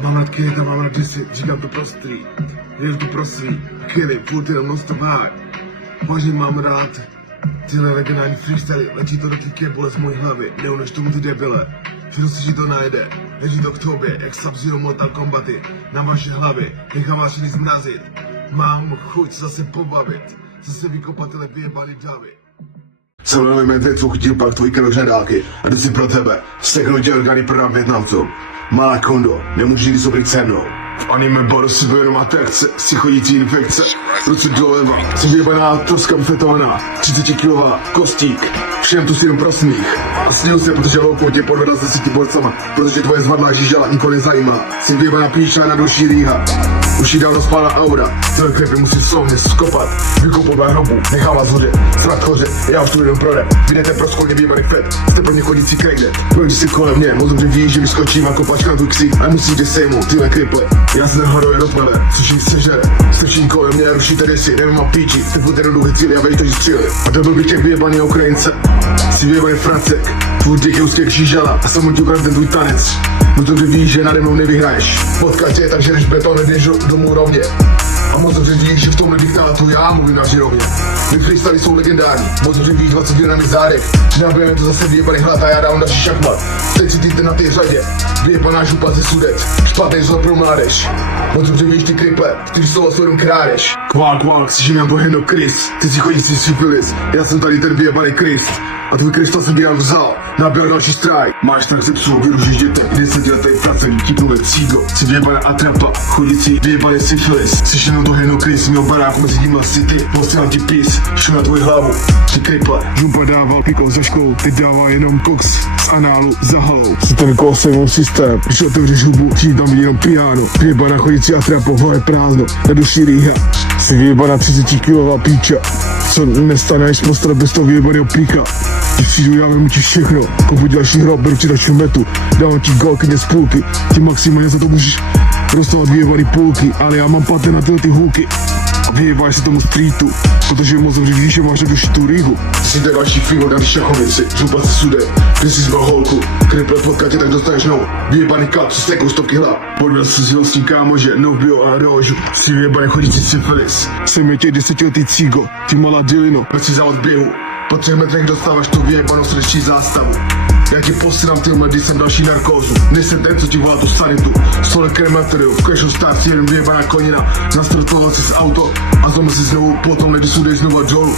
Mám rád Kejta, mám rád Jesse, říkám to pro street. Věř to pro svý, Kelly, furt jenom non-stop high. Vážně mám rád tyhle regionální freestyly, letí to do ty bolest z mojí hlavy, neunež tomu ty debile. Všechno si to najde, leží to k tobě, jak Sub-Zero Mortal Kombaty, na vaše hlavy, nechám vás všichni zmrazit. Mám chuť zase pobavit, zase vykopat tyhle vyjebaný davy. Jsem velmi medvěd, chytil pak tvojí krvžné dálky a jdu si pro tebe, steknu tě orgány prodám Větnamcům. Malá kondo, nemůžu nikdy sobrit se mnou. V anime baru si jenom atrakce, si chodící infekce. Ruce doleva, jsem vyjebaná turska bufetovaná, 30kg kostík. Všem tu si jenom pro smích. A snil se, protože loukou tě podvedla s 10 borcama, protože tvoje zvadlá žížala nikoho nezajímá. Jsem vyjebaná píčná na duší rýha. Už jí dávno spala aura, tyhle klipy musí slovně skopat. Vykopovat hrobu, nechám vás hořet, srát hoře, já už tu jenom pro rap. Vydejte pro skolně výjemaný fet, jste pro ně chodící crackdead. Pojď si kolem mě, moc dobře víš, že vyskočím a kopačka na tvůj ksík. A musíte sejmout tyhle kliple, já se nehoduje rozmele, což jim sežere. Strčí kolem mě, rušíte desy, nevím a píči, jste furt jednoduché cíly a vejš to, že stříli. A to byl bych těch vyjebaný Ukrajince, si vyjebaný Francek, tvůj děk je úspěch žížala a samotně ukradl ten tvůj tanec. Moc dobře víš, že nade mnou nevyhraješ. Potkal tě, takže jdeš beton, jdeš domů rovně. A moc dobře víš, že v tomhle diktátu já mluvím na žirovně. My freestyly jsou legendární, moc dobře víš 20 na mi zádech. Nabijeme to zase vyjebaný hlad a já dám další šachmat. Teď si ty na té řadě, vyjebaná župa ze sudec, špatný zlad pro mládež. Moc dobře víš ty kriple, ty slova svou jenom krádeš. Kvák, si žím jako Hendo Chris, ty si chodíš si syfilis, já jsem tady ten vyjebaný Krist. A tvůj krystal jsem dělal vzal, nabil další strajk. Máš tak ze psů, vyružíš dětek, 10letý pracovník, tipnové cígo. Jsi vyjebaná atrapa, chodící, vyjebaný syfilis. Jsi jenom to Hendo Chris, mého baráku mezi tím city. Posílám ti pís, šel na tvoji hlavu, ty kriple. Žumpa dával pikou za školou, teď dává jenom koks z análu za halou. Jsi ten kosejmou systém, když otevřeš hubu, přijde tam jenom piano. Vyjebaná chodící atrapa, v hlavě prázdno, na duši rýha. Jsi vyjebaná 30kg píča, co nestaneš postarat bez toho vyjebaného plíka. Ty přijdu, já vemu ti všechno, kopu další hrob, beru ti další metu, dávám ti golkyně z půlky, ty maximálně za to můžeš rozstovat vyjebaný půlky, ale já mám patent na tyhle ty hůlky. A vyjebaš se tomu streetu, protože moc dobře víš, že máš na duši tu rýhu. Jsi jde další figo na šachovici, župa se sude, ty jsi zbal holku, kriple potkat tě, tak dostaneš nou, vyjebaný kap, se stekou stovky hlav. Podvěl se s hostí kámože, no bio a rožu, si vyjebaný chodící syfilis. Jsem je těch 10letý cígo, ty malá dilino, ať si závod běhu. Po 3 metrech dostáváš tu vyjebanou srdeční zástavu. Já ti posílám tyhle, když jsem další narkózu. Nejsem ten, co ti volá tu sanitu. Stole krematoriu, v crashu starci jeden vyjebaná konina. Nastartoval si z auto a znovu si znovu, potom když sudeš znovu dolů.